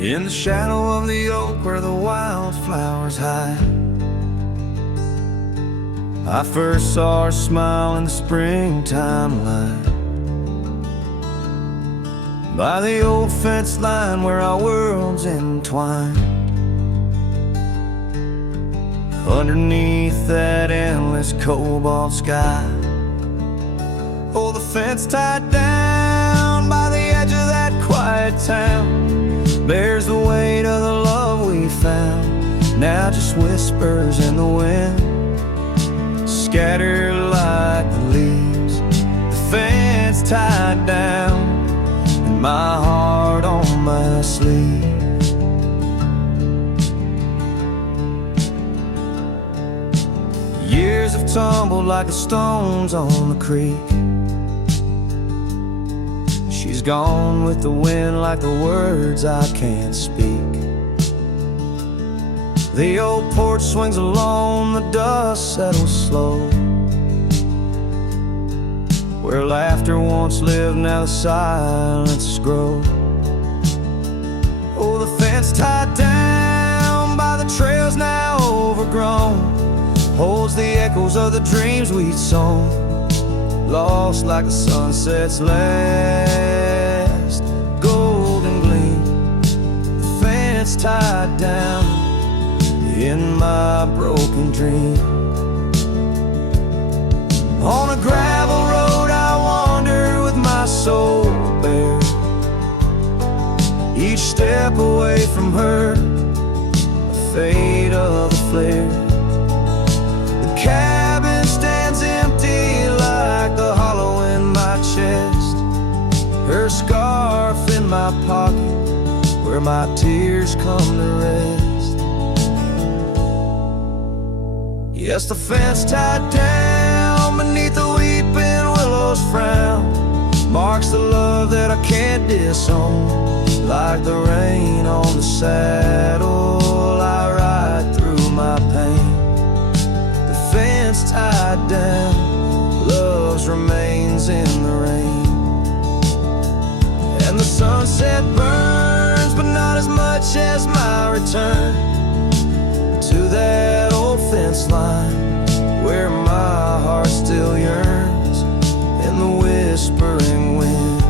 In the shadow of the oak where the wildflowers hide, I first saw her smile in the springtime light. By the old fence line where our worlds entwine, underneath that endless cobalt sky. Oh, the fence tied down by the edge of that quiet town bears the weight of the love we found. Now just whispers in the wind, scattered like the leaves. The fence tied down, and my heart on my sleeve. Years have tumbled like the stones on the creek. She's gone with the wind like the words I can't speak. The old porch swings alone, the dust settles slow. Where laughter once lived, now the silence grows. Oh, the fence tied down by the trails now overgrown holds the echoes of the dreams we'd sown, lost like the sunset's last golden gleam. The fence tied down in my broken dream. On a gravel road I wander with my soul bare, each step away from her, the fate of the flare. The cabin stands empty like a hollow in my chest, her scarf in my pocket where my tears come to rest. Yes, the fence tied down beneath the weeping willow's frown marks the love that I can't disown. Like the rain on the saddle, I ride through my pain. The fence tied down, love's remains in the rain. And the sunset burns, but not as much as my return to that old fence line where my heart still yearns in the whispering wind.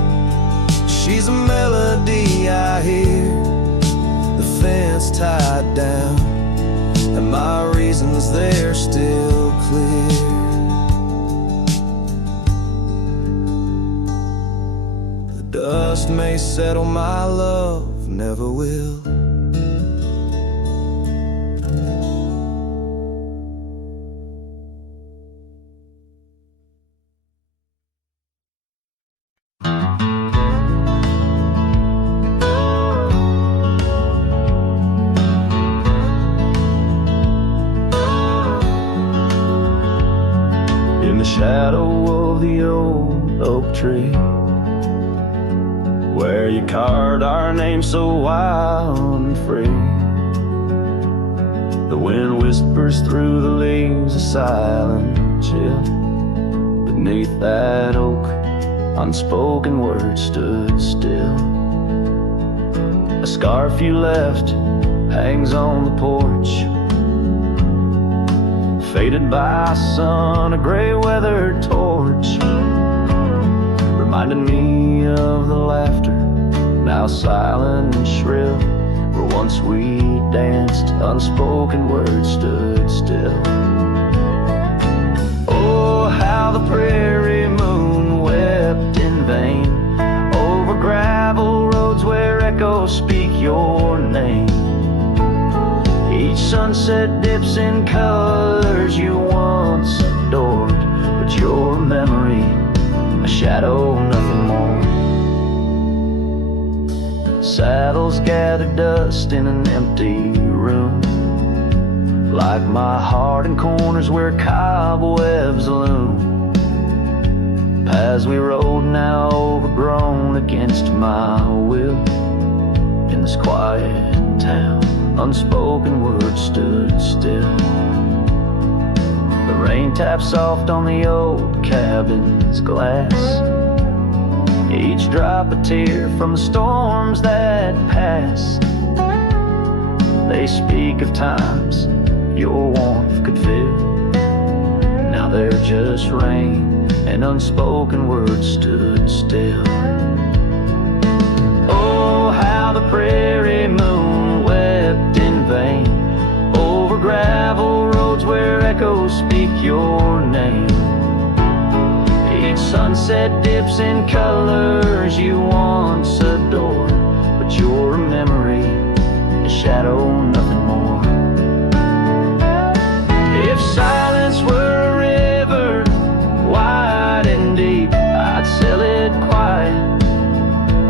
She's a melody I hear, the fence tied down, and my reasons they're still clear. The dust may settle, my love never will. Shadow of the old oak tree, where you carved our name so wild and free. The wind whispers through the leaves, a silent chill. Beneath that oak, unspoken words stood still. A scarf you left hangs on the porch, faded by sun, a gray weathered torch, reminding me of the laughter, now silent and shrill, where once we danced, unspoken words stood still. Oh, how the prairie moon wept in vain over gravel roads where echoes speak your name. Each sunset dips in colors you once adored, but your memory, a shadow, nothing more. Saddles gather dust in an empty room, like my heart in corners where cobwebs loom. Paths we rode now overgrown against my will. In this quiet town, unspoken words stood still. The rain taps soft on the old cabin's glass, each drop a tear from the storms that pass. They speak of times your warmth could fill. Now they're just rain, and unspoken words stood still. Oh, how the prairie moon wept in vain over gravel roads where echoes speak your name. Each sunset dips in colors you once adored, but you're a memory, a shadow, nothing more. If silence were a river, wide and deep, I'd sail it quiet,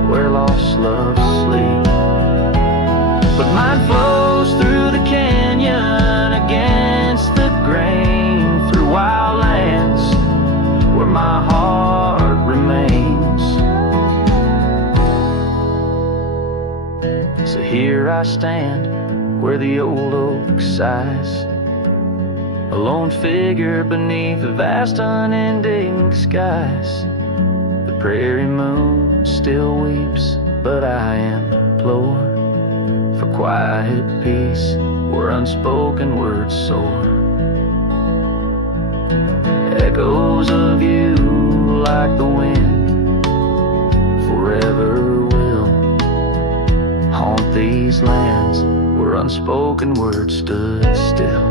where lost loves sleep. But mine flows through the canyon, against the grain, through wild lands, where my heart remains. So here I stand, where the old oak sighs, a lone figure beneath the vast unending skies. The prairie moon still weeps, but I implore for quiet peace where unspoken words soar. Echoes of you like the wind forever will haunt these lands where unspoken words stood still.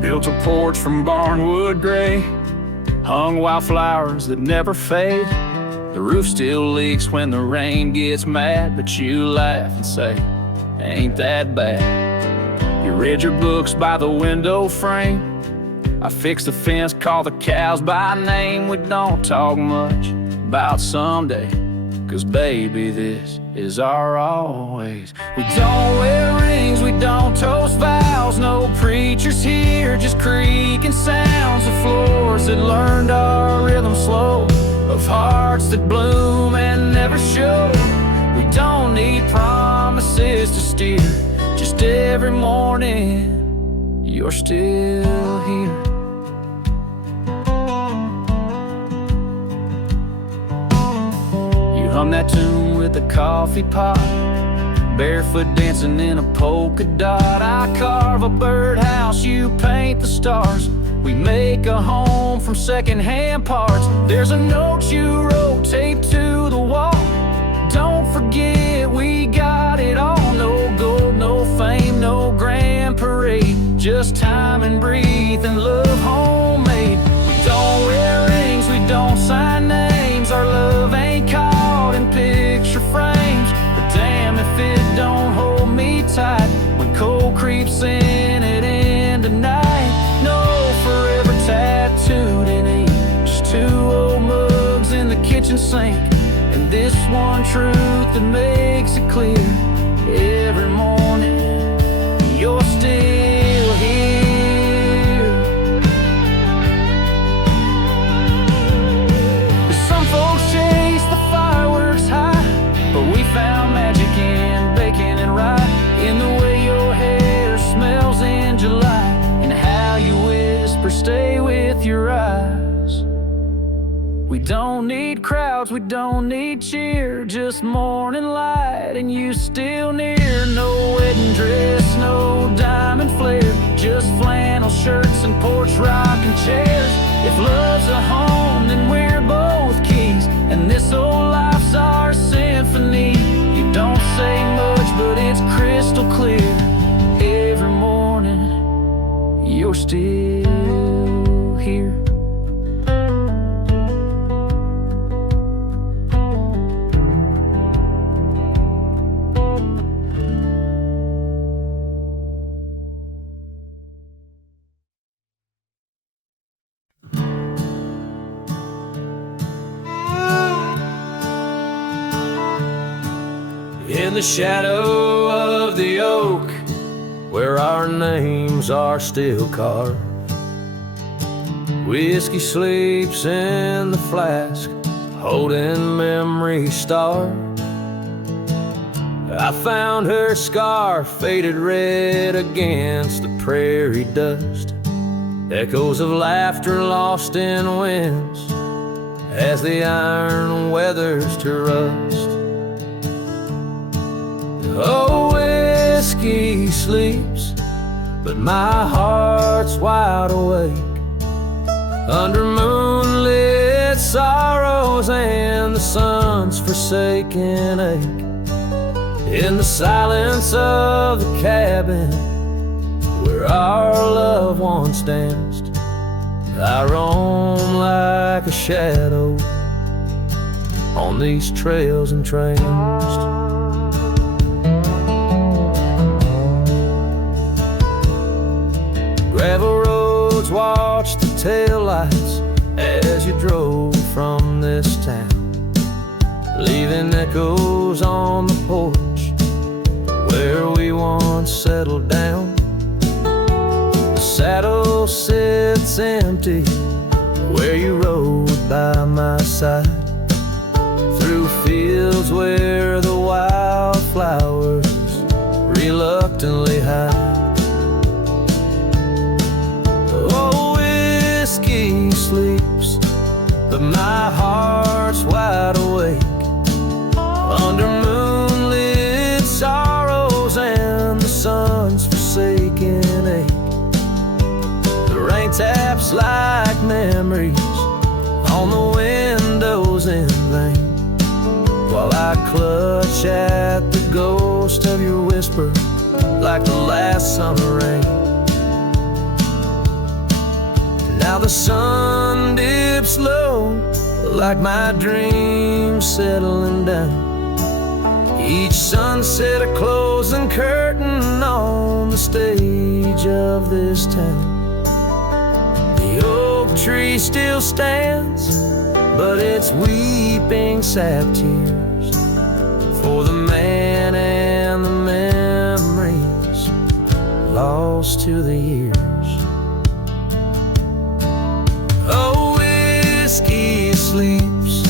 Built a porch from barnwood gray, hung wildflowers that never fade. The roof still leaks when the rain gets mad, but you laugh and say, ain't that bad. You read your books by the window frame. I fixed the fence, call the cows by name. We don't talk much about someday, 'cause baby, this is our always. We don't wear rings, we don't toast vows. No preachers here, just creaking sounds of floors that learned our rhythm slow, of hearts that bloom and never show. We don't need promises to steer, just every morning you're still here. You hum that tune with a coffee pot, barefoot dancing in a polka dot. I carve a birdhouse, you paint the stars. We make a home from secondhand parts. There's a note you wrote taped to the wall. Don't forget we got it all. No gold, no fame, no grand parade, just time and breathe and love homemade. We don't wear rings, we don't sign names. Our love ain't caught in picture frames, but damn if it don't hold me tight when cold creeps in at end of night. No forever tattooed in ink, just two old mugs in the kitchen sink, and this one truth that makes it clear every morning you're still here. Some folks chase the fireworks high, but we found magic in bacon and rye, in the way your hair smells in July, and how you whisper stay with your eyes. We don't need crowds, we don't need cheer, just morning light and you still near. No wedding dress, no diamond flare, just flannel shirts and porch rocking chairs. If love's a home, then we're both keys, and this old life's our symphony. You don't say much, but it's crystal clear. Every morning, you're still here. In the shadow of the oak, where our names are still carved. Whiskey sleeps in the flask, holding memory starved. I found her scarf faded red against the prairie dust, echoes of laughter lost in winds as the iron weathers to rust. Oh, whiskey sleeps, but my heart's wide awake under moonlit sorrows and the sun's forsaken ache. In the silence of the cabin where our loved ones danced, I roam like a shadow on these trails entranced. Gravel roads watch the taillights as you drove from this town, leaving echoes on the porch where we once settled down. The saddle sits empty where you rode by my side, through fields where the wildflowers reluctantly hide. Oh, whiskey sleeps, but my heart's wide awake under moonlit sorrows and the sun's forsaken ache. The rain taps like memories on the windows in vain, while I clutch at the ghost of your whisper like the last summer rain. Now the sun dips low like my dreams settling down, each sunset a closing curtain on the stage of this town. The oak tree still stands, but it's weeping sad tears for the man and the memories lost to the years. Oh, whiskey sleeps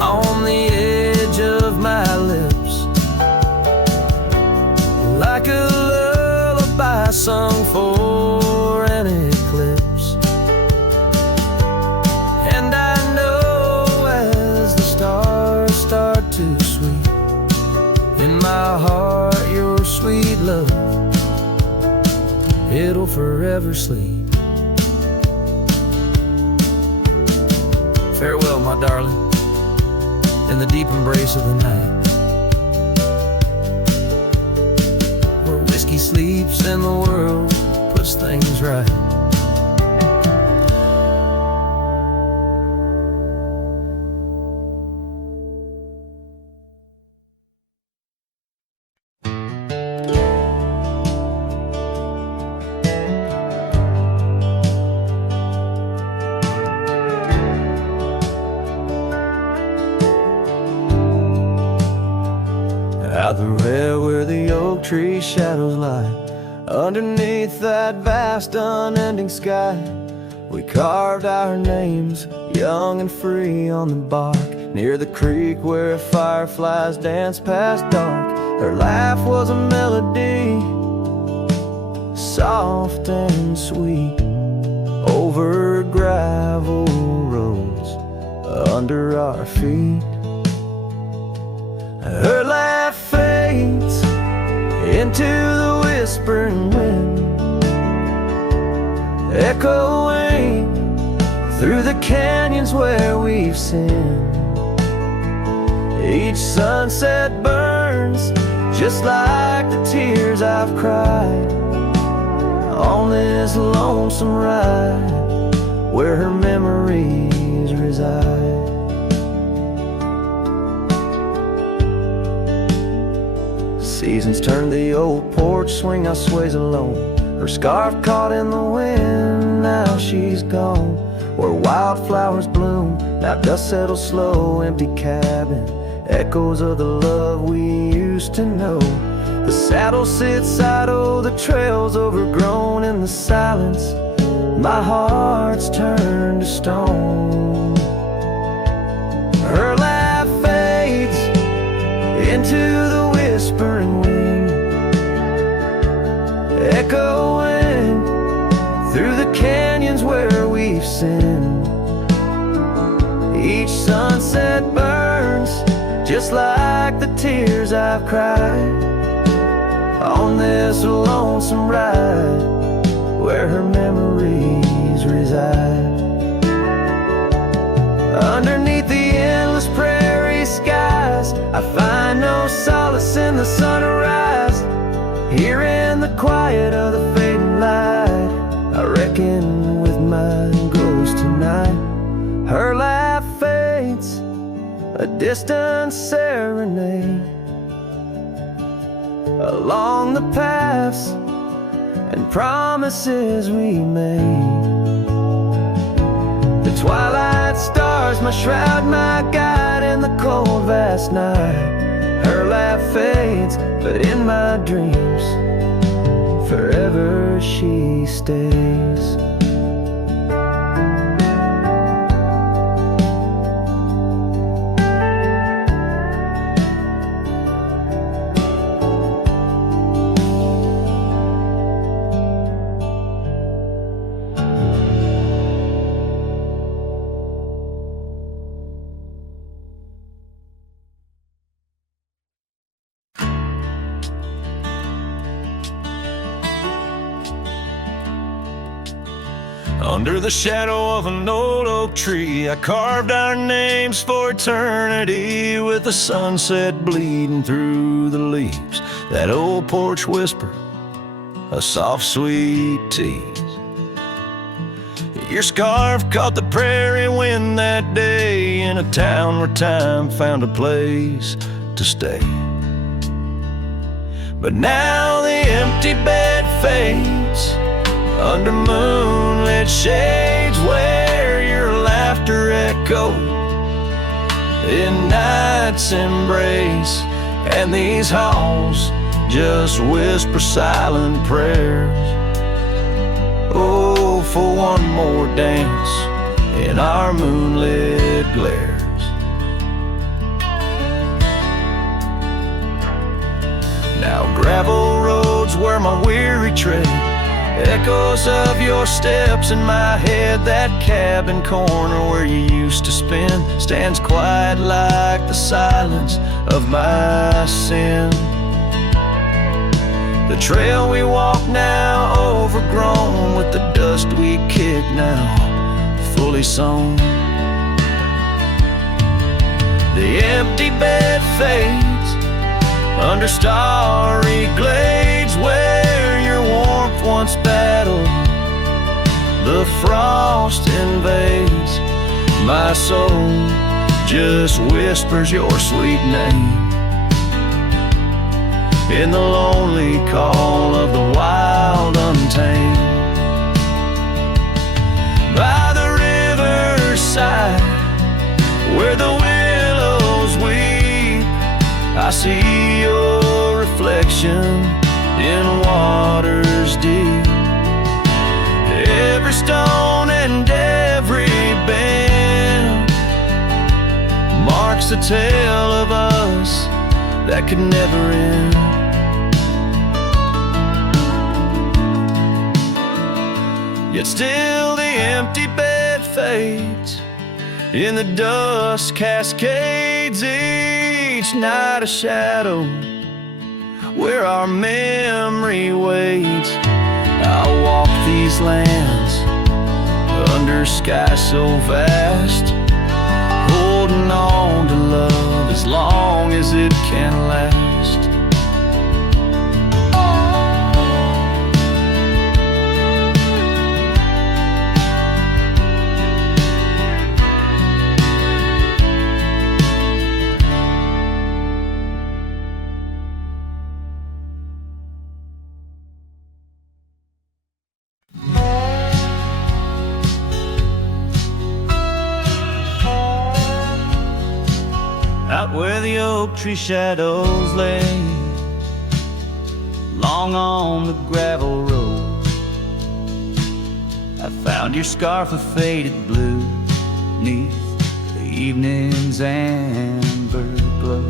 on the edge of my lips like a lullaby sung for an eclipse. And I know as the stars start to sweep in my heart your sweet love, it'll forever sleep. Farewell, my darling, in the deep embrace of the night, where whiskey sleeps and the world puts things right. Out the red where the oak tree shadows lie, underneath that vast unending sky, we carved our names, young and free, on the bark, near the creek where fireflies danced past dark. Her laugh was a melody, soft and sweet, over gravel roads under our feet. Her laugh fades into the whispering wind, echoing through the canyons where we've sinned. Each sunset burns just like the tears I've cried on this lonesome ride where her memories reside. Seasons turn the old porch swing, now sways alone. Her scarf caught in the wind, now she's gone. Where wildflowers bloom, now dust settles slow. Empty cabin, echoes of the love we used to know. The saddle sits idle, the trail's overgrown in the silence. My heart's turned to stone. Her laugh fades into the whispering wind, echoing through the canyons where we've sinned. Each sunset burns just like the tears I've cried on this lonesome ride where her memories reside. Underneath the endless prairie skies, I find no solace in the sunrise. Here in the quiet of the fading light, I reckon with my ghost tonight. Her laugh fades, a distant serenade along the paths and promises we made. The twilight stars, my shroud, my guide in the cold vast night. Her laugh fades, but in my dreams forever she stays. Under the shadow of an old oak tree, I carved our names for eternity, with the sunset bleeding through the leaves. That old porch whisper, a soft sweet tease. Your scarf caught the prairie wind that day, in a town where time found a place to stay. But now the empty bed fades under moonlit shades, where your laughter echoed in night's embrace, and these halls just whisper silent prayers. Oh, for one more dance in our moonlit glares. Now gravel roads where my weary tread, echoes of your steps in my head. That cabin corner where you used to spend stands quiet like the silence of my sin. The trail we walk now overgrown, with the dust we kick now fully sown. The empty bed fades under starry glades, where your warmth once battled the frost invades. My soul just whispers your sweet name in the lonely call of the wild untamed. By the riverside where the willows weep, I see your reflection in waters deep. Every stone and every bend marks a tale of us that could never end. Yet still the empty bed fades, in the dust cascades each night a shadow where our memory waits. I'll walk these lands under sky so vast, holding on to love as long as it can last. Out where the oak tree shadows lay, along on the gravel road. I found your scarf of faded blue 'neath the evening's amber glow.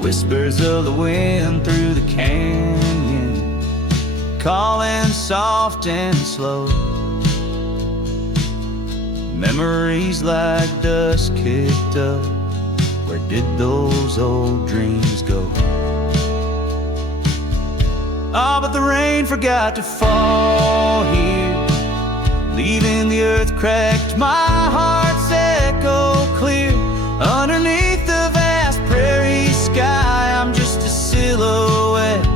Whispers of the wind through the canyon, calling soft and slow. Memories like dust kicked up, where did those old dreams go? Ah, but the rain forgot to fall here, leaving the earth cracked, my heart's echo clear. Underneath the vast prairie sky, I'm just a silhouette,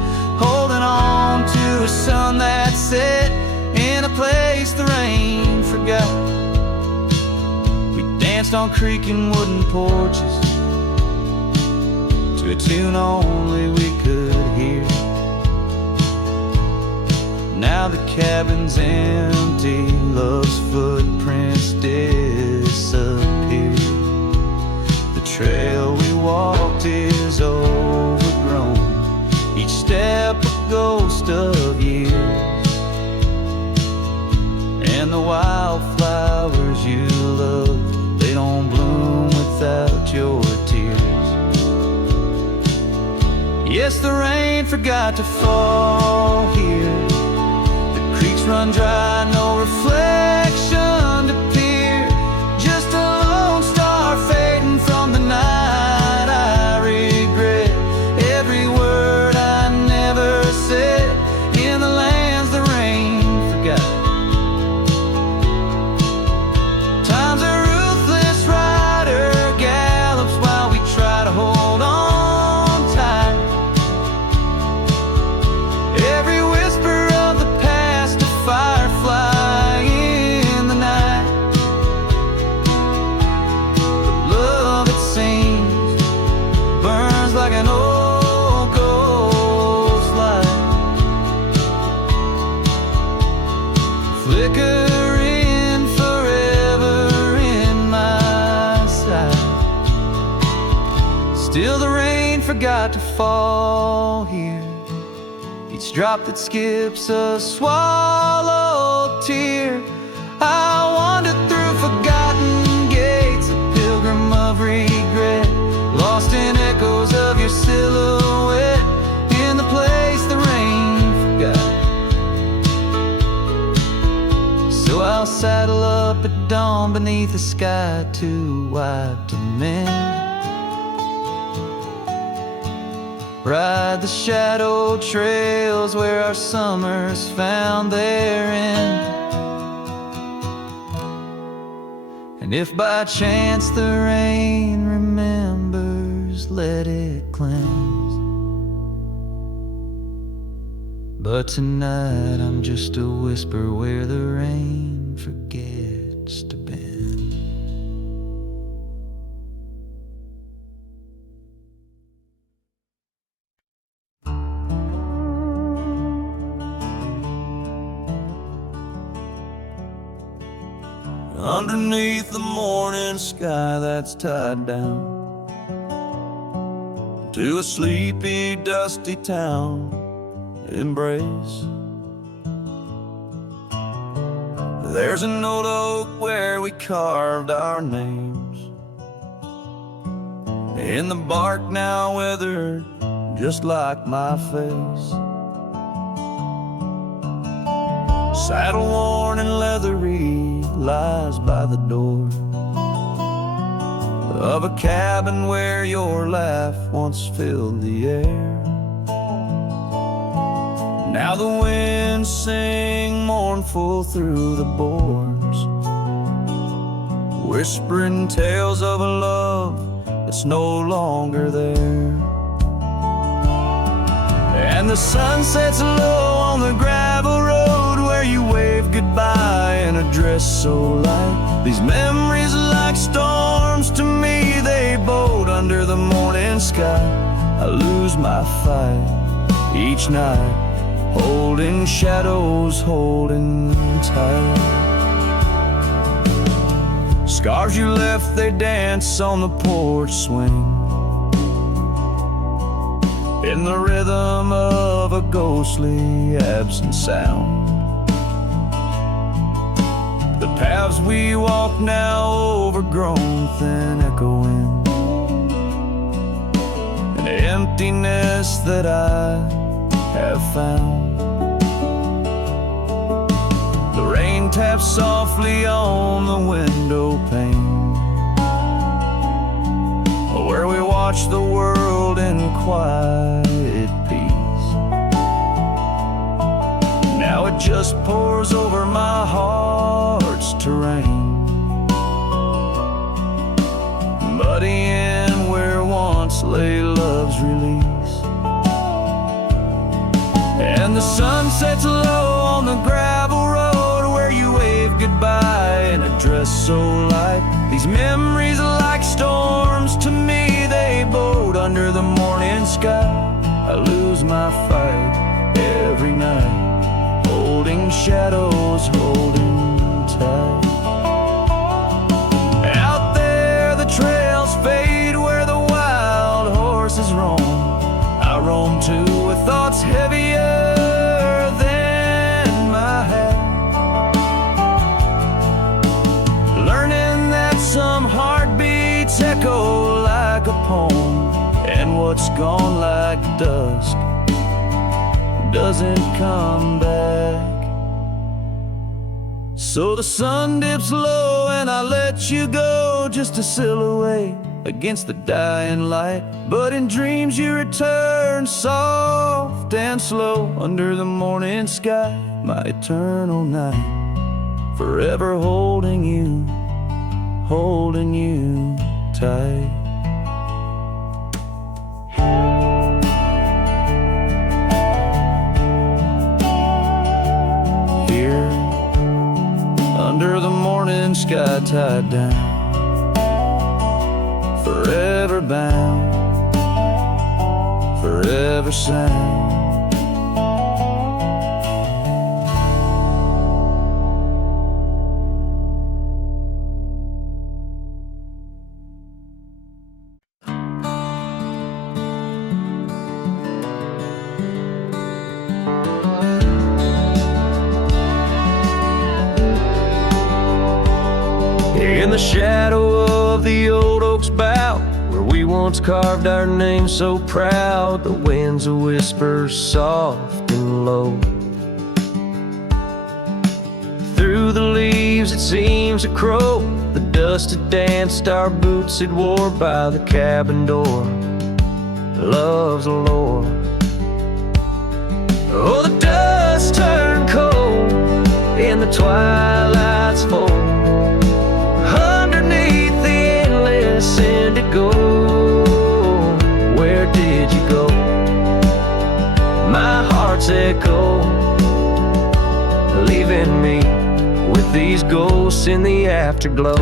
holding on to a sun that set in a place the rain forgot. We danced on creaking wooden porches to a tune only we could hear. Now the cabin's empty, love's footprints disappear. The trail we walked is overgrown, each step a ghost of years. And the wildflowers you love, they don't bloom without your tears. Yes, the rain forgot to fall here, creeks run dry, no reflection to peer. Just a lone star fading from the night. I regret every word I never said in the lands the rain forgot. Time's a ruthless rider, gallops while we try to hold on tight. Every whisper of the firefly in the night. The love, it seems, burns like an old ghost light, flickering forever in my sight. Still the rain forgot to fall here, each drop that skips a swallowed tear. I wandered through forgotten gates, a pilgrim of regret, lost in echoes of your silhouette in the place the rain forgot. So I'll saddle up at dawn beneath a sky too wide to mend, ride the shadow trails where our summers found their end. And if by chance the rain remembers, let it cleanse. But tonight I'm just a whisper where the rain forgets to bend. Underneath the morning sky that's tied down to a sleepy, dusty town, Immerse. There's an old oak where we carved our names, in the bark now weathered just like my face. Saddle worn and leathery lies by the door of a cabin where your laugh once filled the air. Now the winds sing mournful through the boards, whispering tales of a love that's no longer there. And the sun sets low on the gravel road where you wave goodbye in a dress so light. These memories are like storms to me, they boat under the morning sky. I lose my fight each night, holding shadows, holding tight. Scars you left, they dance on the porch swing, in the rhythm of of a ghostly absent sound. The paths we walk now overgrown, thin echoing, an emptiness that I have found. The rain taps softly on the window pane, where we watch the world in quiet peace. Now it just pours over my heart's terrain, muddying where once lay love's release. And the sun sets low on the gravel road where you wave goodbye in a dress so light. These memories are like storms to me, they bode under the morning sky. I lose my fight every night, holding shadows, holding tight. Out there the trails fade where the wild horses roam. I roam too with thoughts heavier than my head, learning that some heartbeats echo like a poem, and what's gone like dusk doesn't come back. So the sun dips low and I let you go, just a silhouette against the dying light. But in dreams you return, soft and slow, under the morning sky, my eternal night, forever holding you tight. Here, under the morning sky, tied down, forever bound, forever sound. In the shadow of the old oak's bough, where we once carved our name so proud, the wind's a whisper soft and low. Through the leaves it seems a crow, the dust had danced our boots had wore by the cabin door. Love's a lore. Oh, the dust turned cold in the twilight's fold, underneath the endless indigo. Where did you go? My heart's echo, leaving me with these ghosts in the afterglow.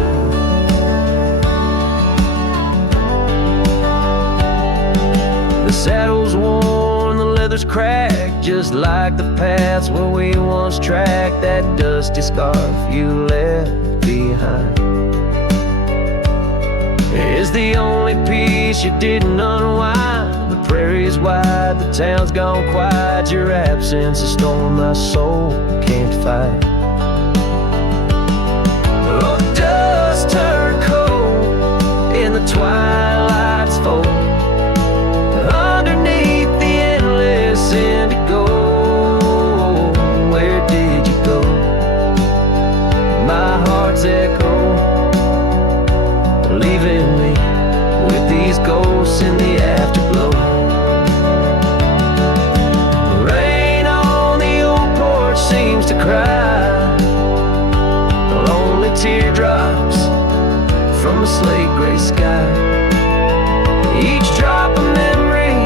The saddle's worn, the leather's cracked, just like the paths where we once tracked. That dusty scarf you left behind is the only piece you didn't unwind. The prairie's wide, the town's gone quiet, your absence, a storm my soul can't fight. Oh, the dust turned cold in the twilight's fold, underneath the endless indigo. Where did you go? My heart's echo, leaving me with these ghosts in the afterglow. Rain on the old porch seems to cry, lonely teardrops from a slate gray sky. Each drop a memory,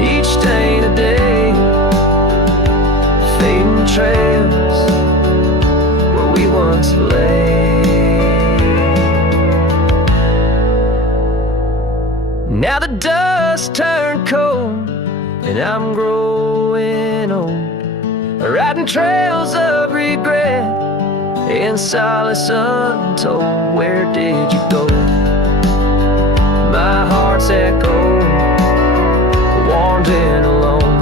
each stain a day, fading trails where we once lay. Now the dust turned cold and I'm growing old, riding trails of regret in solace untold. Where did you go? My heart's echo, wandering alone,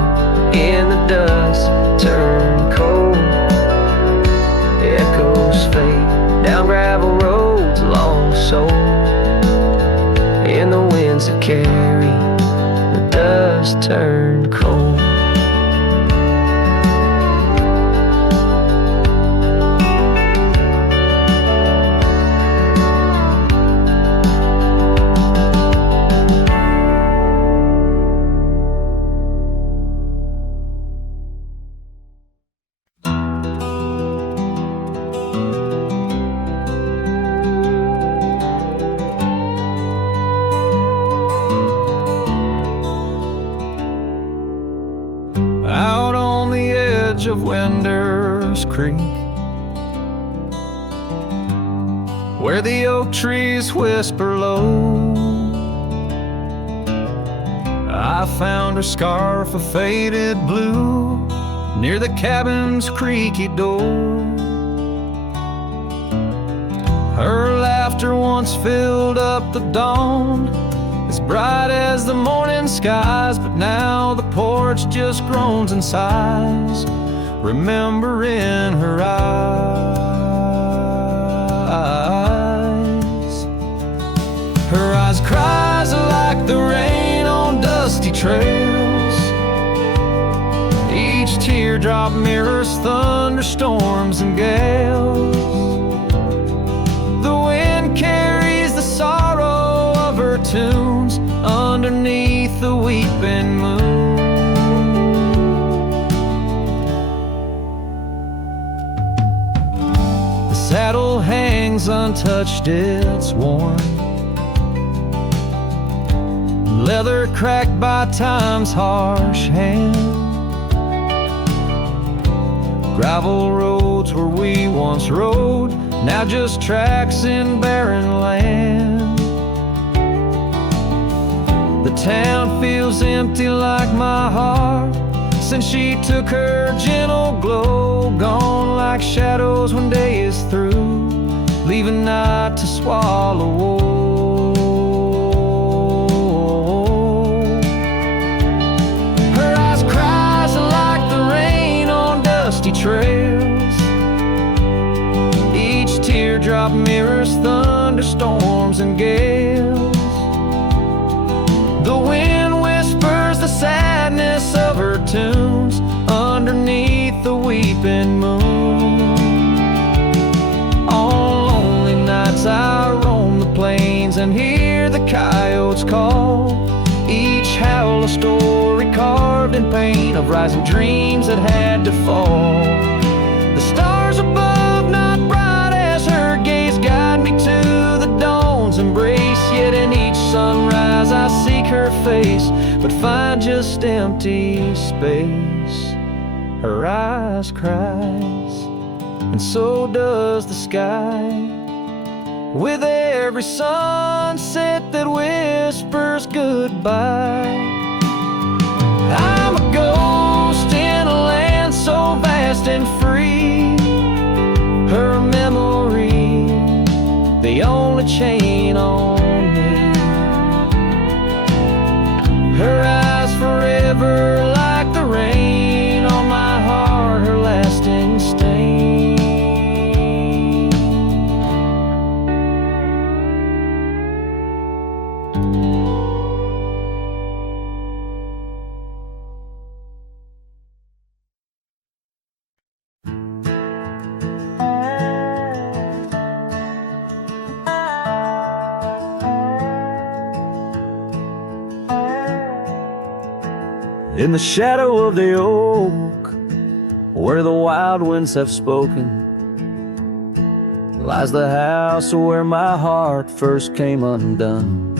the winds that carry the dust turned cold. Of Winder's Creek, where the oak trees whisper low, I found her scarf of faded blue near the cabin's creaky door. Her laughter once filled up the dawn, as bright as the morning skies, but now the porch just groans and sighs, remembering her eyes. Her eyes cries like the rain on dusty trails. Each teardrop mirrors thunderstorms and gales. The wind carries the sorrow of her tunes underneath the weeping moon. Saddle hangs untouched, it's worn, leather cracked by time's harsh hand. Gravel roads where we once rode, now just tracks in barren land. The town feels empty like my heart, since she took her gentle glow, gone like shadows when day is through, leaving night to swallow whole. Her eyes cries like the rain on dusty trails. Each teardrop mirrors thunderstorms and gales. The wind whispers the sadness of her tunes underneath the weeping moon. On lonely nights I roam the plains and hear the coyotes call, each howl a story carved in pain of rising dreams that had to fall. The stars above, not bright as her gaze, guide me to the dawn's embrace. Yet in each sunrise I seek her face, but find just empty space. Her eyes cries, and so does the sky, with every sunset that whispers goodbye. I'm a ghost in a land so vast and free. Her memory, the only chain on me. Her eyes forever like the rain on my heart, her lasting stain. In the shadow of the oak, where the wild winds have spoken, lies the house where my heart first came undone.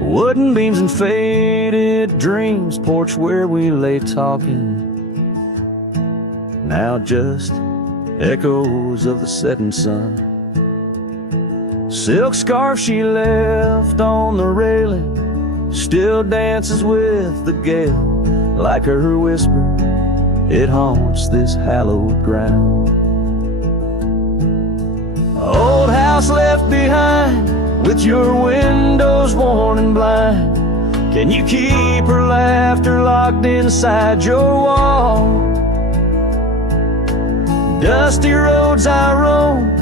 Wooden beams and faded dreams, porch where we lay talking, now just echoes of the setting sun. Silk scarf she left on the railing still dances with the gale, like her whisper, it haunts this hallowed ground. Old house left behind, with your windows worn and blind, can you keep her laughter locked inside your wall? Dusty roads I roam,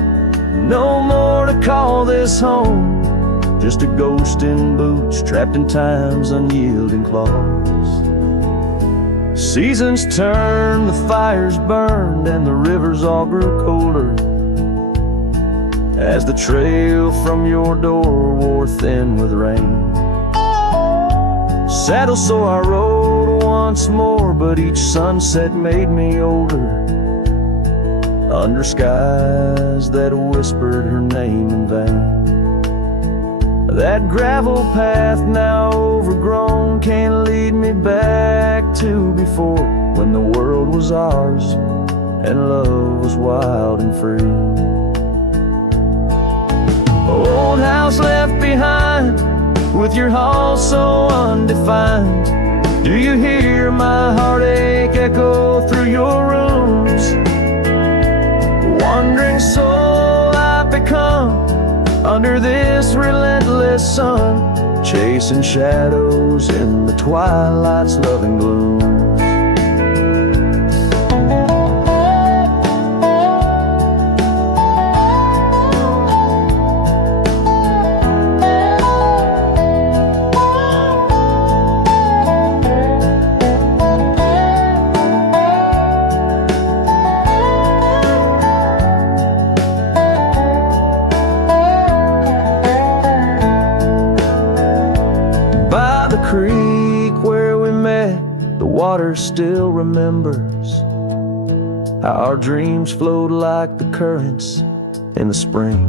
no more to call this home. just a ghost in boots, trapped in time's unyielding claws. Seasons turned, the fires burned, and the rivers all grew colder, as the trail from your door wore thin with rain. Saddle so I rode once more, but each sunset made me older, under skies that whispered her name in vain. That gravel path now overgrown can't lead me back to before, when the world was ours and love was wild and free. Old house left behind, with your hall so undefined, do you hear my heartache echo through your rooms? Wandering soul I've become, under this relentless sun, chasing shadows in the twilight's loving gloom. Water still remembers how our dreams flowed like the currents in the spring.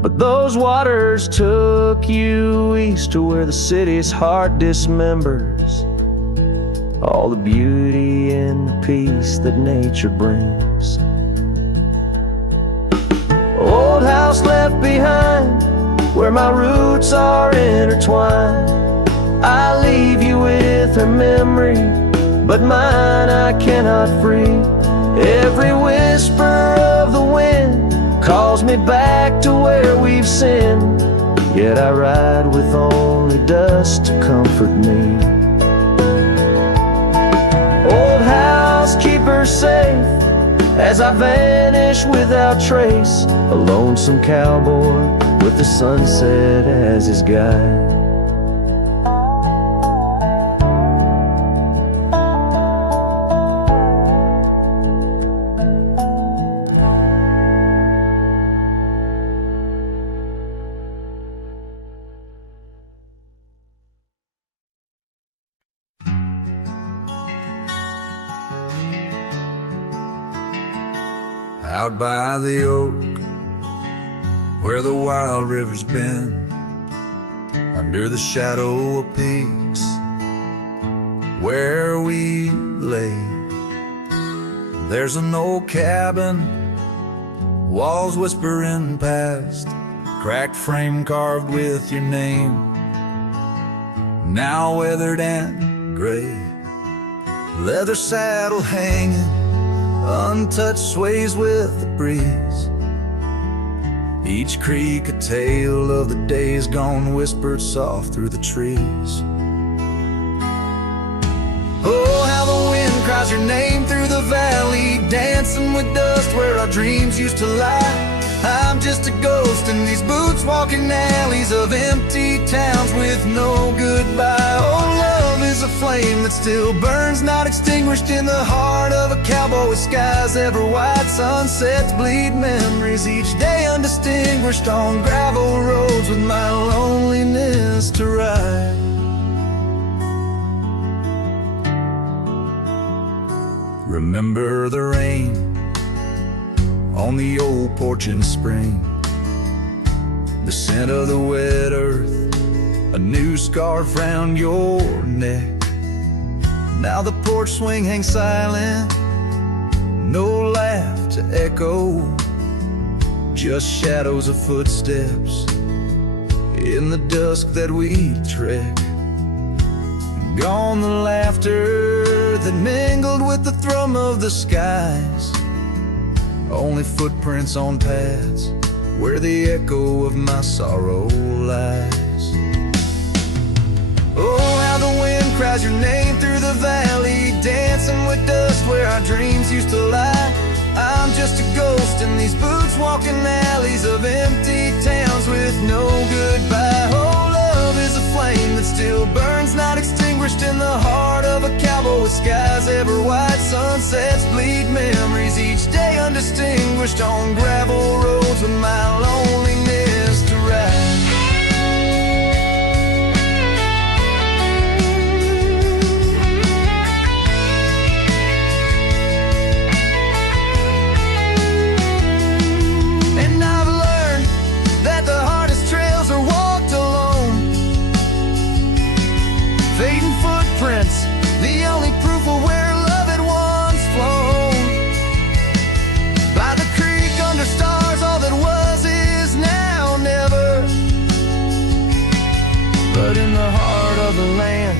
But those waters took you east to where the city's heart dismembers all the beauty and the peace that nature brings. Old house left behind, where my roots are intertwined, I leave you with her memory, but mine I cannot free. Every whisper of the wind calls me back to where we've sinned, yet I ride with only dust to comfort me. Old house, keep her safe as I vanish without trace, a lonesome cowboy with the sunset as his guide. Out by the oak, where the wild river's been, under the shadow of peaks where we lay, there's an old cabin, walls whispering past, cracked frame carved with your name, now weathered and gray, leather saddle hanging untouched, sways with the breeze. Each creak a tale of the days gone, whispered soft through the trees. Oh, how the wind cries your name through the valley, dancing with dust where our dreams used to lie. I'm just a ghost in these boots, walking alleys of empty towns with no goodbye. Oh, love is a flame that still burns, not extinguished in the heart of a cowboy with skies ever white. Sunsets bleed memories each day undistinguished on gravel roads with my loneliness to ride. Remember the rain on the old porch in spring, the scent of the wet earth, a new scarf round your neck. Now the porch swing hangs silent, no laugh to echo, just shadows of footsteps in the dusk that we trek. Gone the laughter that mingled with the thrum of the skies, only footprints on paths where the echo of my sorrow lies. Oh, how the wind cries your name through the valley, dancing with dust where our dreams used to lie. I'm just a ghost in these boots walking alleys of empty towns with no goodbye. Oh, love is a flame that still burns, not extinguished in the heart of a cowboy with skies ever white. Sunsets bleed memories each day undistinguished on gravel roads with my loneliness to ride. The only proof of where love had once flown. By the creek under stars, all that was is now never. But in the heart of the land,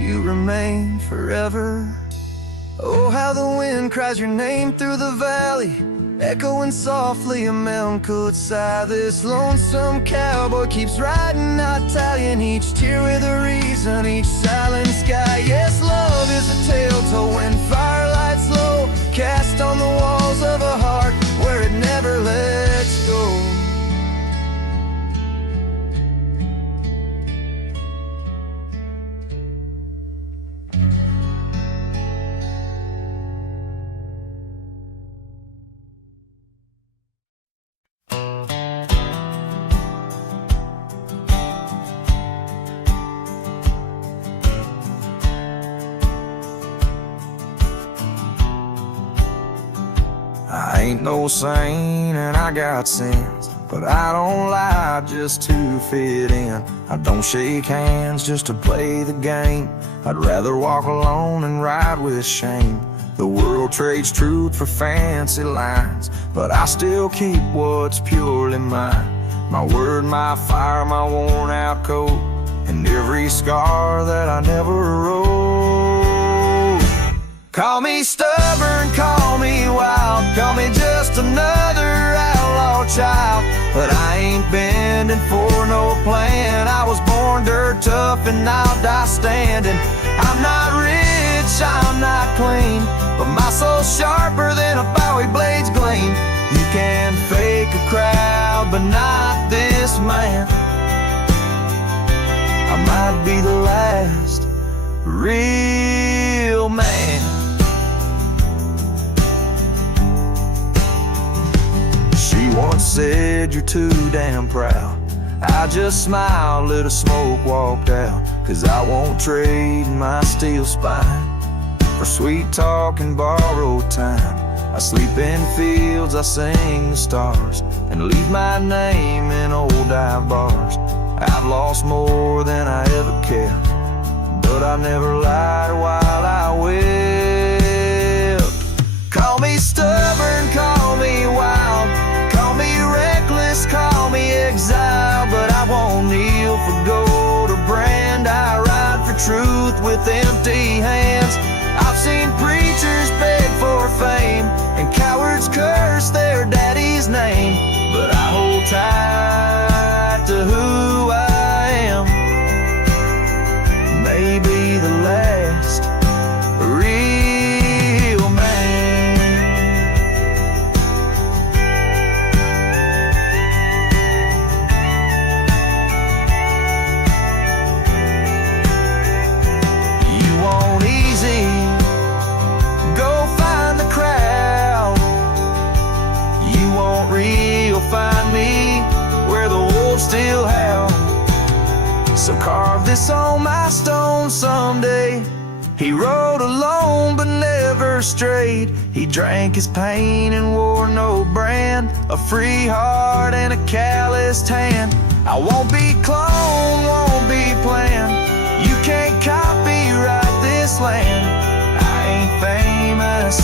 you remain forever. Oh, how the wind cries your name through the valley, echoing softly a melancholy sigh. This lonesome cowboy keeps riding, not tallying each tear with a reason, each silent sky. Yes, love is a tale told when firelights low, cast on the walls of a heart where it never lets go. I ain't no saint and I got sins, but I don't lie just to fit in. I don't shake hands just to play the game. I'd rather walk alone and ride with shame. The world trades truth for fancy lines, but I still keep what's purely mine. My word, my fire, my worn out coat, and every scar that I never wrote. Call me stubborn, call me wild, call me just another outlaw child, but I ain't bending for no plan. I was born dirt tough and I'll die standing. I'm not rich, I'm not clean, but my soul's sharper than a Bowie blade's gleam. You can fake a crowd, but not this man. I might be the last real man. She once said, you're too damn proud. I just smiled, lit a smoke, walked out, 'cause I won't trade my steel spine for sweet talk and borrowed time. I sleep in fields, I sing the stars, and leave my name in old dive bars. I've lost more than I ever kept, but I never lied while I wept. Call me stubborn, call me wild, call me reckless, call me exile, but I won't kneel for gold or brand. I ride for truth with empty hands. I've seen preachers beg for fame and cowards curse their daddy's name, but I hold tight to who I am. Maybe the last real man. You want easy, go find the crowd. You want real, find me where the wolves still howl. So carve this on my stone someday. He rode alone but never strayed. He drank his pain and wore no brand, a free heart and a calloused hand. I won't be cloned, won't be planned. You can't copyright this land. I ain't famous,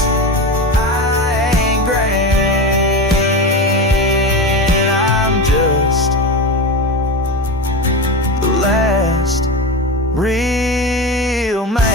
I ain't grand, I'm just the last real man.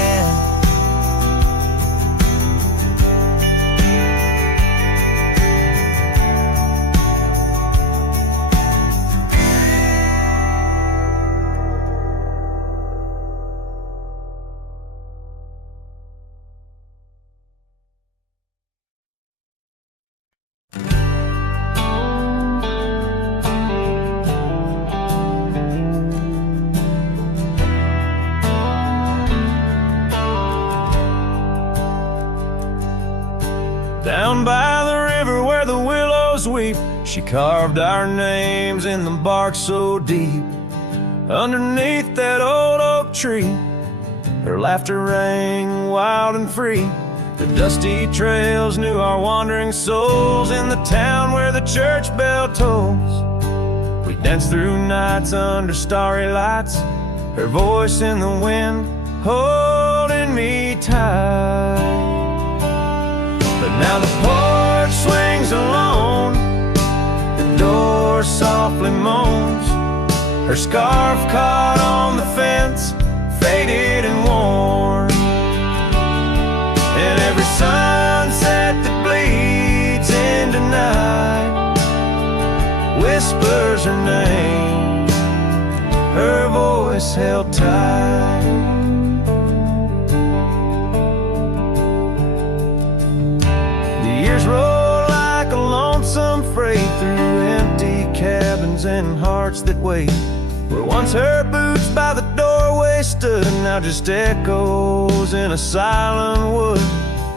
She carved our names in the bark so deep underneath that old oak tree. Her laughter rang wild and free. The dusty trails knew our wandering souls in the town where the church bell tolls. We danced through nights under starry lights, her voice in the wind holding me tight. But now the porch swings alone, the door softly moans. Her scarf caught on the fence, faded and worn. And every sunset that bleeds into night whispers her name, her voice held tight. The years roll like a lonesome freight through empty cabins and hearts that wait. Where once her boots by the doorway stood, now just echoes in a silent wood.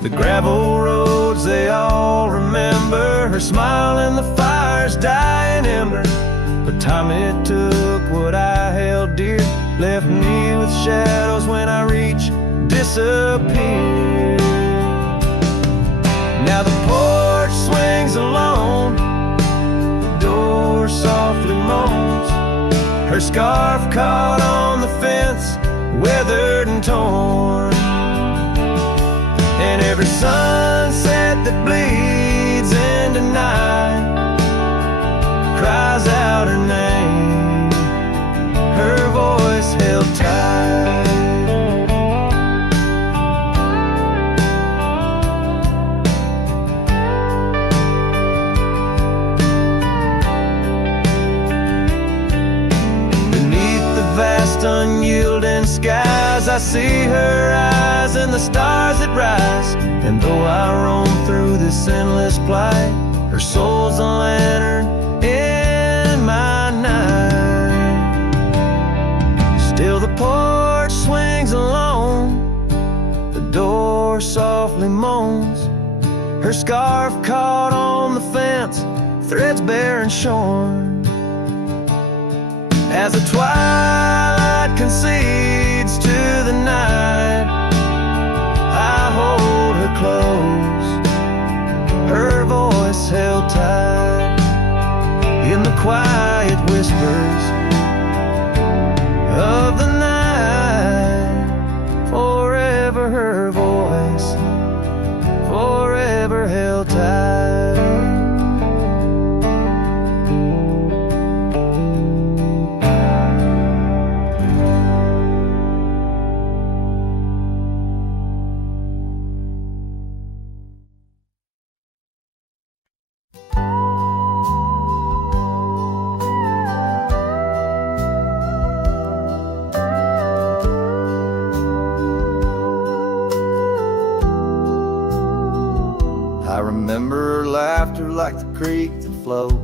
The gravel roads they all remember, her smile in the fire's dying ember. But time it took what I held dear, left me with shadows when I reach disappear. Now the porch swings alone, the door softly moans. Her scarf caught on the fence, weathered and torn. And every sunset that bleeds into night cries out her name, her voice held tight. Vast unyielding skies, I see her eyes and the stars that rise. And though I roam through this endless plight, her soul's a lantern in my night. Still the porch swings alone, the door softly moans. Her scarf caught on the fence, threads bare and shorn. As the twilight concedes to the night, I hold her close, her voice held tight. In the quiet whispers of the night, forever her voice, forever held tight. I remember her laughter like the creek that flowed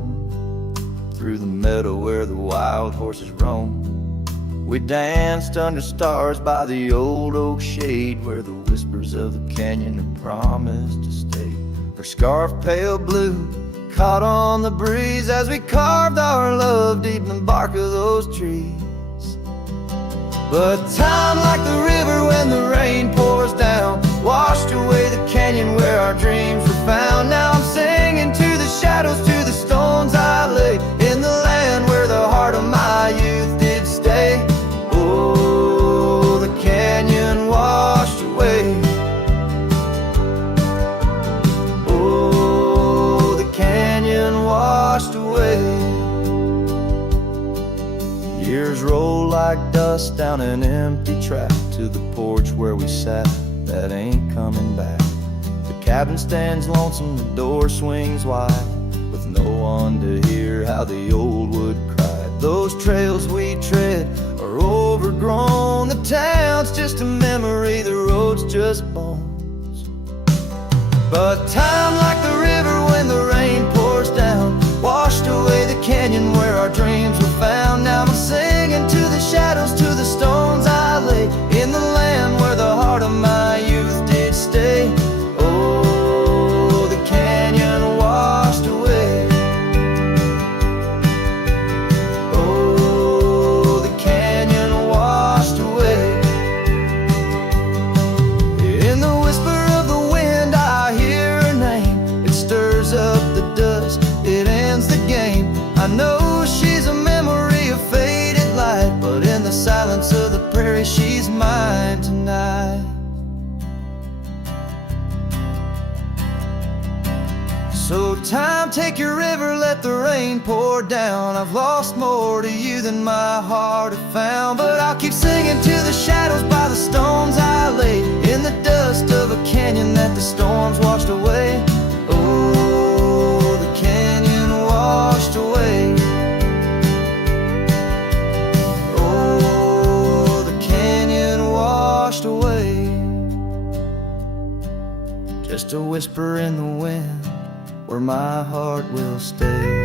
through the meadow where the wild horses roam. We danced under stars by the old oak shade where the whispers of the canyon had promised to stay. Her scarf pale blue caught on the breeze as we carved our love deep in the bark of those trees. But time, like the river when the rain pours down, washed away the canyon where our dreams were found. Now I'm singing to the shadows, to the stones I lay in the land where the heart of my youth did stay. Oh, the canyon washed away. Oh, the canyon washed away. Years roll like dust down an empty track to the porch where we sat, that ain't coming back. The cabin stands lonesome, the door swings wide, with no one to hear how the old wood cried. Those trails we tread are overgrown, the town's just a memory, the road's just bones. But time, like the river when the rain pours down, washed away the canyon where our dreams were found. Now I'm singing to the shadows, to the stones I lay in the land where the heart of my youth did stay. Oh, the canyon washed away. silence of the prairie, she's mine tonight. So time, take your river, let the rain pour down. I've lost more to you than my heart had found, but I'll keep singing to the shadows by the stones I lay in the dust of a canyon that the storms washed away. Oh, the canyon washed away. Oh, the canyon washed away. Just a whisper in the wind where my heart will stay.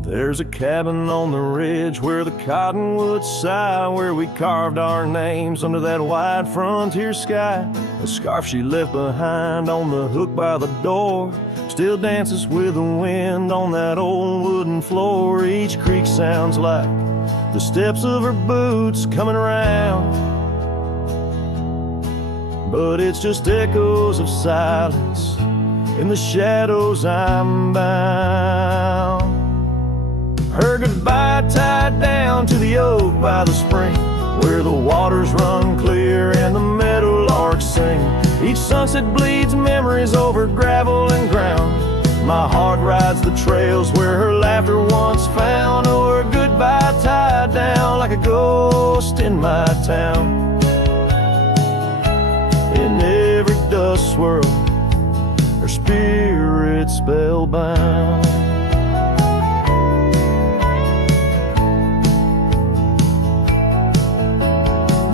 There's a cabin on the ridge where the cottonwoods sigh, where we carved our names under that wide frontier sky. A scarf she left behind on the hook by the door still dances with the wind on that old wooden floor. Each creak sounds like the steps of her boots coming around, but it's just echoes of silence. In the shadows I'm bound. Her goodbye tied down to the oak by the spring, where the waters run clear and the meadowlarks sing. Each sunset bleeds memories over gravel and ground. My heart rides the trails where her laughter once found. Oh, her goodbye tied down like a ghost in my town. In every dust swirl, her spirit spellbound.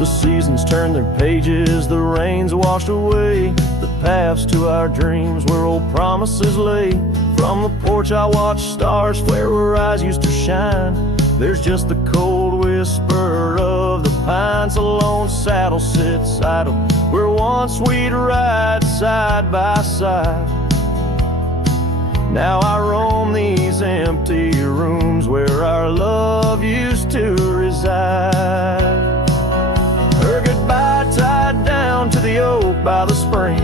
The seasons turn their pages, the rains washed away the paths to our dreams where old promises lay. From the porch I watch stars flare where eyes used to shine. There's just the cold whisper of the pines. A lone saddle sits idle where once we'd ride side by side. Now I roam these empty rooms where our love used to reside. Her goodbye tied down to the oak by the spring,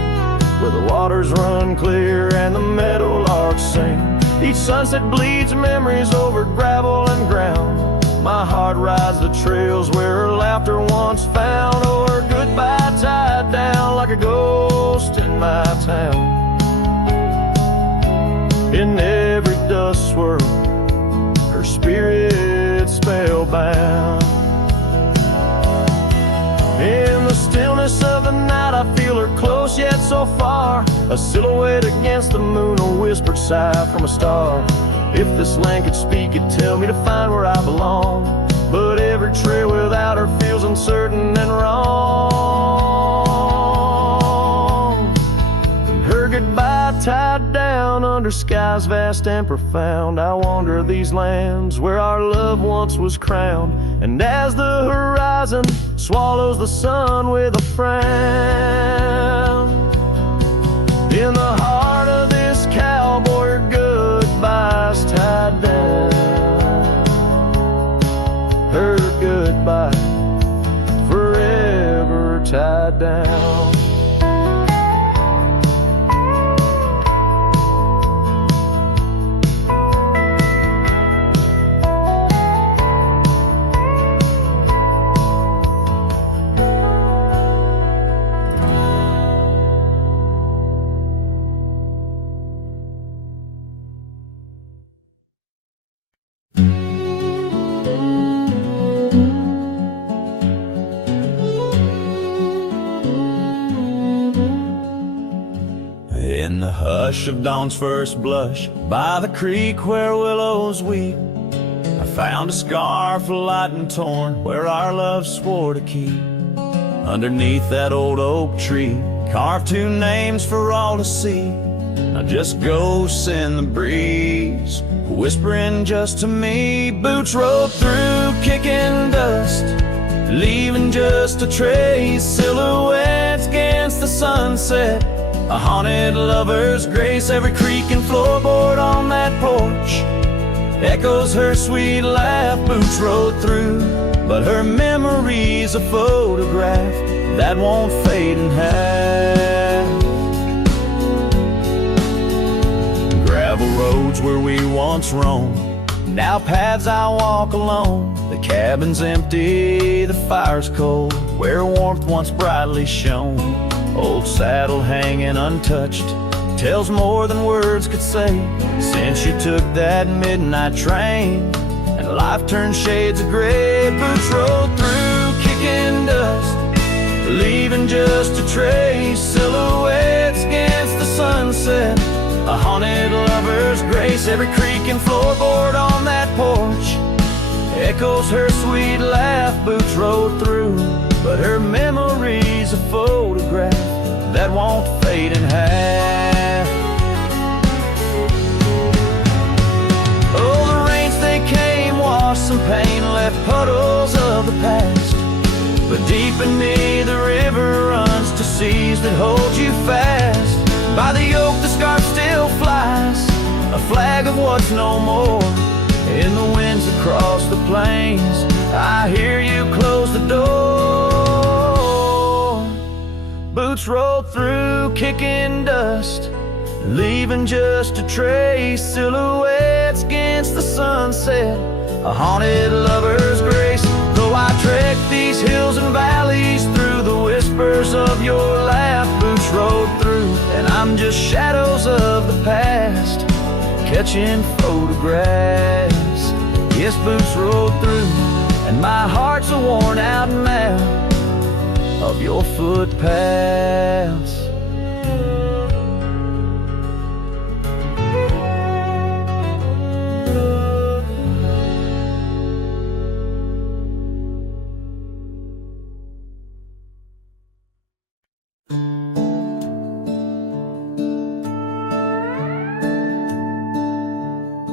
where the waters run clear and the meadowlarks sing. Each sunset bleeds memories over gravel and ground. My heart rides the trails where her laughter once found. Oh, her goodbye tied down like a ghost in my town. In every dust swirl, her spirit spellbound. In the stillness of the night I feel her close yet so far, a silhouette against the moon, a whispered sigh from a star. If this land could speak, it'd tell me to find where I belong, but every trail without her feels uncertain and wrong. And her goodbye tied down under skies vast and profound, I wander these lands where our love once was crowned. And as the horizon swallows the sun with a frown, in the heart of this cowboy her goodbye's tied down. Her goodbye forever tied down. In the hush of dawn's first blush, by the creek where willows weep, I found a scarf of light and torn where our love swore to keep. Underneath that old oak tree, carved two names for all to see. Now just ghosts in the breeze, whispering just to me. Boots rode through, kicking dust, leaving just a trace. Silhouettes against the sunset, a haunted lover's grace. Every creak and floorboard on that porch echoes her sweet laugh. Boots rode through, but her memory's a photograph that won't fade in half. Gravel roads where we once roamed, now paths I walk alone. The cabin's empty, the fire's cold, where warmth once brightly shone. Old saddle hanging untouched tells more than words could say. Since you took that midnight train and life turned shades of gray. Boots rode through, kicking dust, leaving just a trace. Silhouettes against the sunset, a haunted lover's grace. Every creak and floorboard on that porch echoes her sweet laugh. Boots rode through, but her memory's a photograph that won't fade in half. Oh, the rains they came, washed some pain, left puddles of the past. But deep in me the river runs to seas that hold you fast. By the oak the scarf still flies, a flag of what's no more. In the winds across the plains, I hear you close the door. Boots rolled through, kicking dust, leaving just a trace. Silhouettes against the sunset, a haunted lover's grace. Though I trek these hills and valleys through the whispers of your laugh. Boots rode through, and I'm just shadows of the past, catching photographs. Yes, boots rode through, and my heart's a worn out map of your footpaths.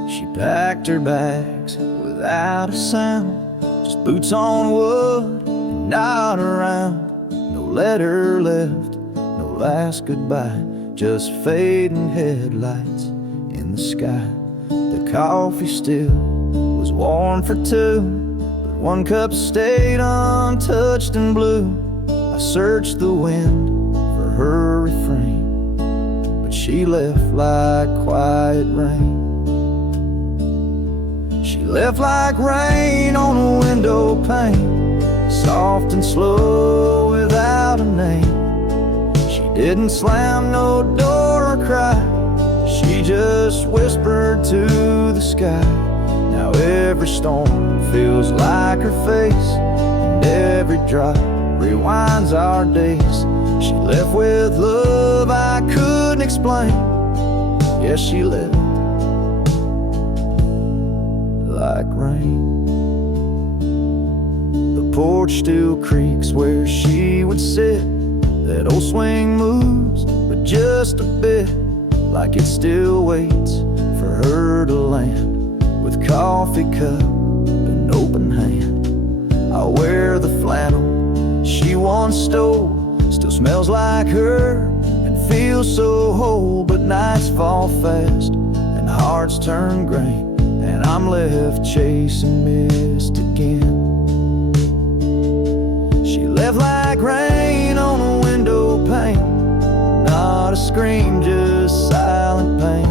She packed her bags without a sound, just boots on wood and not around. No letter left, no last goodbye, just fading headlights in the sky. The coffee still was warm for two, but one cup stayed untouched and blue. I searched the wind for her refrain, but she left like quiet rain. She left like rain on a window pane, soft and slow without a name. She didn't slam no door or cry, she just whispered to the sky. Now every storm feels like her face, and every drop rewinds our days. She left with love I couldn't explain. Yes, she left like rain. The porch still creaks where she would sit. That old swing moves, but just a bit, like it still waits for her to land. With coffee cup and open hand, I'll wear the flannel she once stole. Still smells like her and feels so whole. But nights fall fast and hearts turn gray, and I'm left chasing mist again. She left like rain on a window pane, not a scream, just silent pain.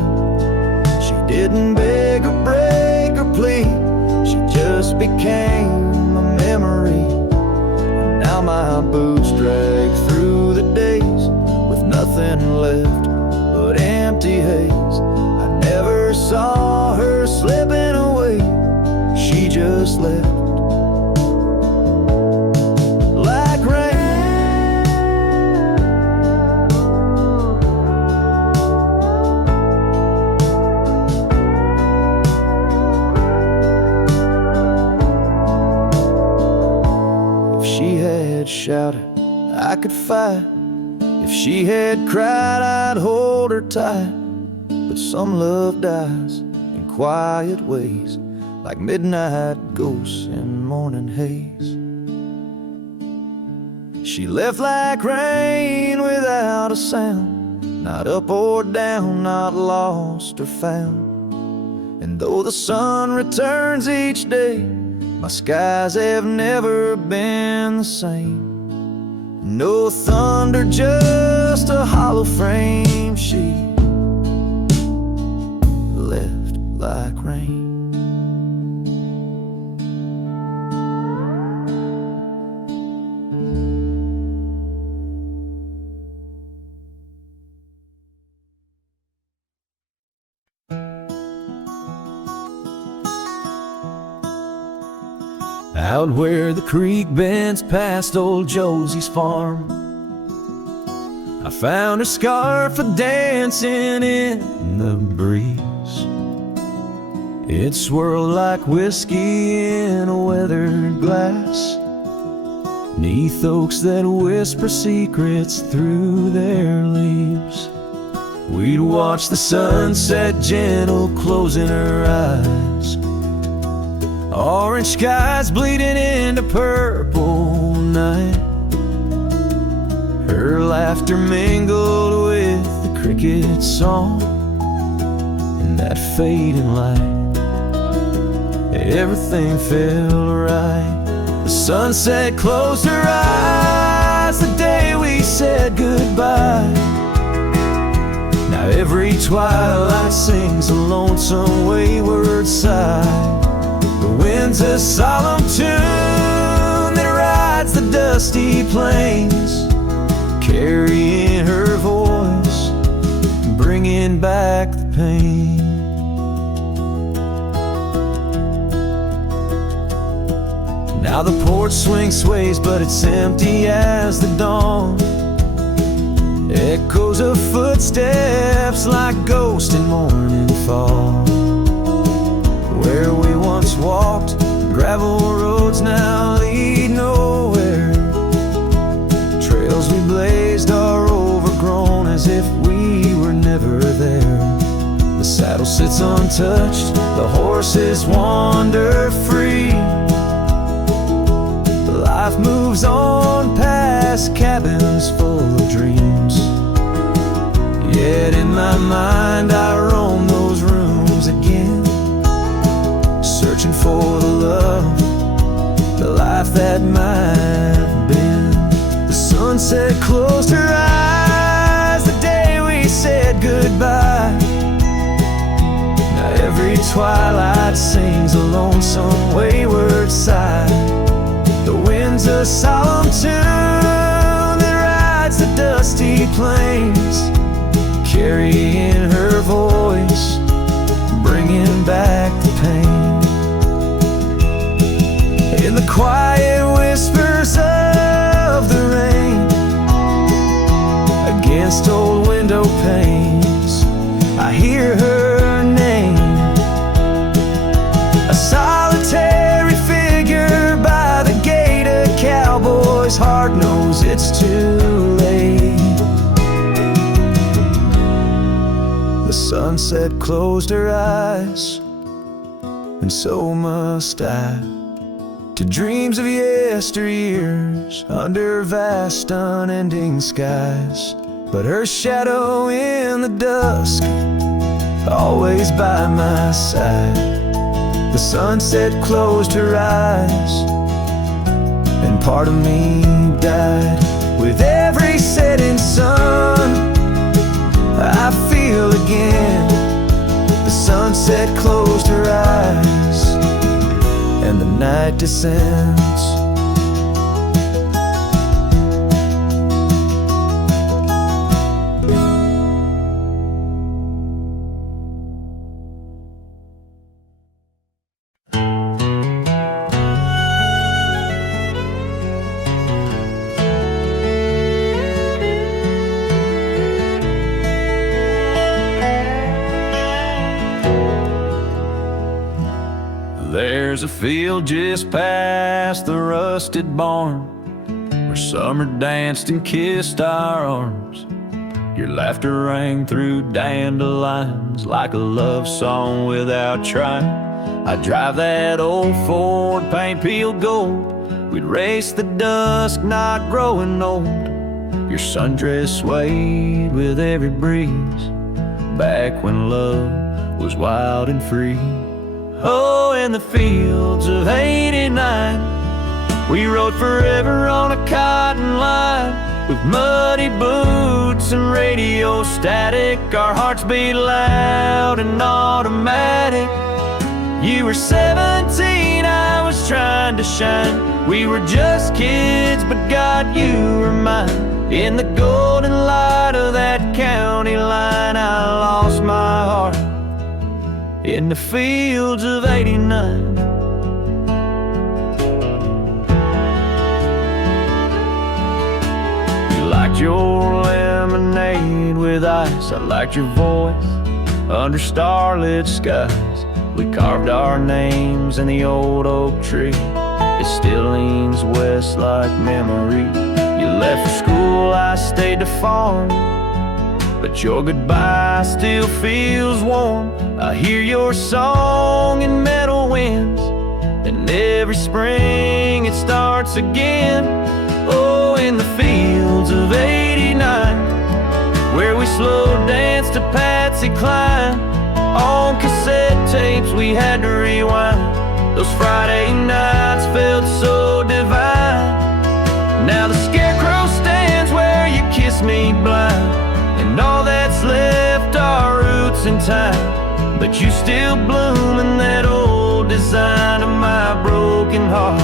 She didn't beg or break or plead, she just became a memory. And now my boots drag through the days with nothing left but empty haze. I never saw her slipping away, she just left like rain. If she had shouted, I could fight. If she had cried, I'd hold her tight. But some love dies in quiet ways, like midnight ghosts in morning haze. She left like rain without a sound, not up or down, not lost or found. And though the sun returns each day, my skies have never been the same. No thunder, just a hollow frame. She left like rain. Out where the creek bends past old Josie's farm, I found her scarf a-dancing in the breeze. It swirled like whiskey in a weathered glass, 'neath oaks that whisper secrets through their leaves. We'd watch the sunset gentle closing her eyes, orange skies bleeding into purple night. Her laughter mingled with the cricket song and that fading light. Everything felt right. The sunset closed her eyes the day we said goodbye. Now every twilight sings a lonesome wayward sigh. The wind's a solemn tune that rides the dusty plains, carrying her voice, bringing back the pain. Now the porch swing sways, but it's empty as the dawn. Echoes of footsteps like ghosts in morning fall. Where we once walked, gravel roads now lead nowhere. Trails we blazed are overgrown as if we were never there. The saddle sits untouched, the horses wander free. Life moves on past cabins full of dreams. Yet in my mind I roam those rooms again, searching for the love, the life that might have been. The sunset closed her eyes the day we said goodbye. Now every twilight sings a lonesome wayward sigh. The wind's a solemn tune that rides the dusty plains, carrying her voice, bringing back the pain. In the quiet whispers of the rain, against old window panes, I hear her name. A solitary figure by the gate, a cowboy's heart knows it's too late. The sunset closed her eyes, and so must I, to dreams of yesteryears under vast unending skies. But her shadow in the dusk, always by my side. The sunset closed her eyes, and part of me died. With every setting sun, I feel again. The sunset closed her eyes, and the night descends. There's a field just past the rusted barn where summer danced and kissed our arms. Your laughter rang through dandelions like a love song without trying. I'd drive that old Ford, paint peeled gold. We'd race the dusk, not growing old. Your sundress swayed with every breeze, back when love was wild and free. Oh, in the fields of '89, we rode forever on a cotton line. With muddy boots and radio static, our hearts beat loud and automatic. You were 17, I was trying to shine. We were just kids, but God, you were mine. In the golden light of that county line, I lost my heart in the fields of '89. Your lemonade with ice, I liked your voice under starlit skies. We carved our names in the old oak tree. It still leans west like memory. You left for school, I stayed to farm, but your goodbye still feels warm. I hear your song in meadow winds, and every spring it starts again. Oh, in the fields of '89, where we slow danced to Patsy Cline. On cassette tapes we had to rewind. Those Friday nights felt so divine. Now the scarecrow stands where you kissed me blind, and all that's left are roots in time. But you still bloom in that old design of my broken heart.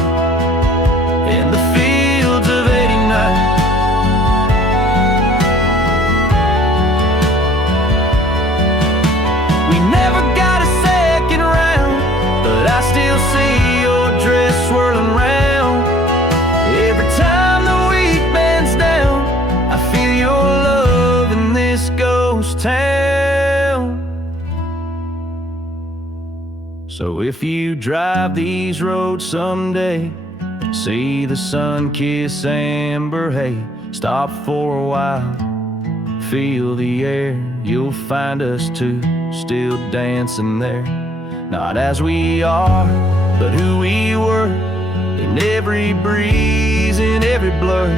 In the fields of '89. We never got a second round, but I still see your dress swirling round. Every time the wheat bends down, I feel your love in this ghost town. So if you drive these roads someday, see the sun-kissed amber hay, stop for a while, feel the air. You'll find us two still dancing there. Not as we are, but who we were, in every breeze, in every blur.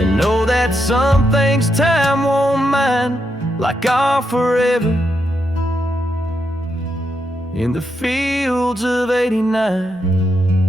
And know that some things time won't mind, like our forever. In the fields of '89.